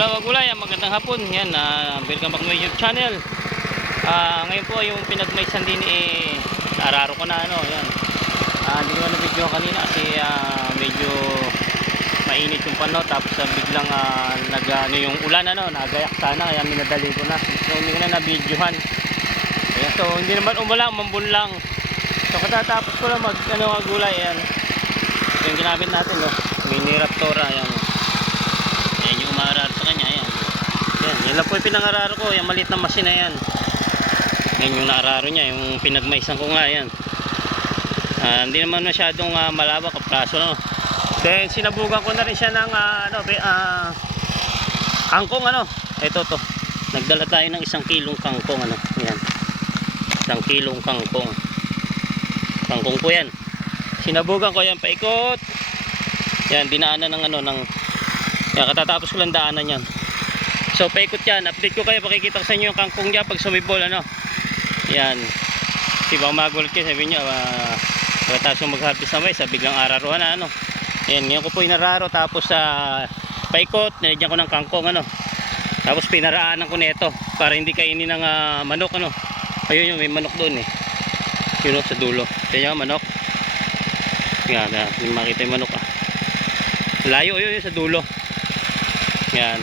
Hello mga gulay, magandang hapon. Yan, welcome back to my YouTube channel. Ngayon po yung pinagmaysan din araro ko na ano, yan. Hindi ko na video kanina kasi medyo mainit yung panahon, tapos biglang nag yung ulan nagayak sana, kaya minadali ko na. So hindi ko na na-videohan. Ayan, so hindi naman umulan, umambun lang. So katatapos ko lang mga gulay, yan. Yung ginamit natin, mini Raptora, yan. Ayan yung umararo sa kanya, ayan. Yan lang po yung pinangararo ko, yung maliit na machine na yan. Yan yung naararo niya, yung pinagmaisan ko nga, yan. Hindi naman masyadong malawak ang praso, no. Then sinabugan ko na rin siya ng kangkong, ito to. Nagdala tayo ng 1 kilong kangkong, yan. 1 kilong kangkong. Kangkong po yan. Sinabugan ko yan paikot. Yan, dinaanan ng yan, katatapos ko lang daanan yan. So paikot yan, update ko kayo, pakikita ko sa inyo yung kangkong niya pag sumibol, yan. Diba magulat kayo, sabi nyo pagkatapos yung mag-harvest na mais, biglang araruhan na, yan, ngayon ko po inararo, tapos paikot, nilagyan ko ng kangkong, tapos pinaraanan ko nito para hindi kainin ng manok, ayun yung may manok doon, yun sa dulo, yan yung manok, yan, hindi makita yung manok, layo yun sa dulo. Yan.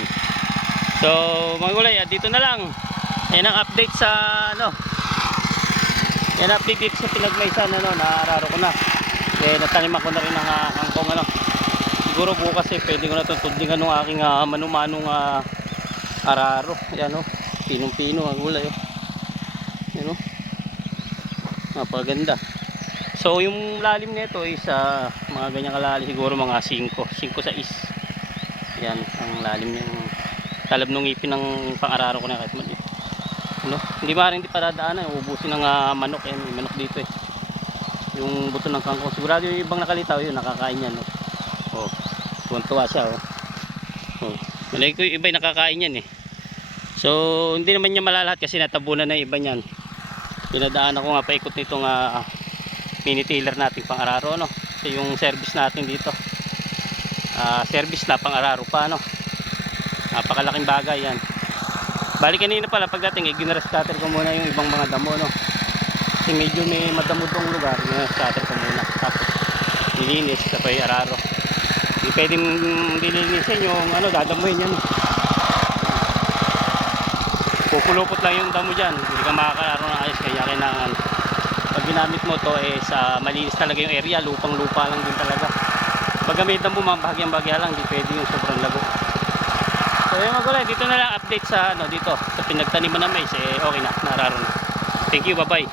So mga gulay, dito na lang. Yan ang update sa yan update dito sa pinagmaysan naararo ko na. Nataniman ko na rin ng kangkong Siguro bukas pwede ko na tutudlingan ng aking manumanong araro. Yan pinong-pino ang gulay. Yan napaganda. So yung lalim nito is mga ganyan kalalim, siguro mga 5-6. Yan ang lalim ng talab ng ngipin ng pang-araro ko na kahit maliit. Hindi maaaring di paradaanan, ubusin ng manok. Yan, may manok dito yung buto ng kangkong. Sigurado yung ibang nakalitaw yun, nakakain yan. Tuwan-tuwa siya. Malay ko yung iba yung nakakain yan. So hindi naman niya malalahat kasi natabunan na iba niyan. Pinadaanan ko nga paikot nitong mini tiller natin pang-araro. So yung service natin dito, service na pang-araro pa, napakalaking bagay yan. Bali kanina pala pagdating ginara-scatter ko muna yung ibang mga damo, kasi medyo may madamo tong lugar, scatter ko muna, tapos nilinis kapay araro. Hindi pwedeng dilinisin yung dadamuhin yan, pupulupot lang yung damo dyan, hindi ka makakararo na ayos. Kaya kailangan pag ginamit mo to sa malinis talaga yung area, lupang lupa lang din talaga. Pag gamitan mo bahagyang-bahagya lang, di pwede yung sobrang lago. So yung magulay, dito na lang update sa dito sa pinagtaniman ng mais, okay na, nararo na. Thank you, bye bye.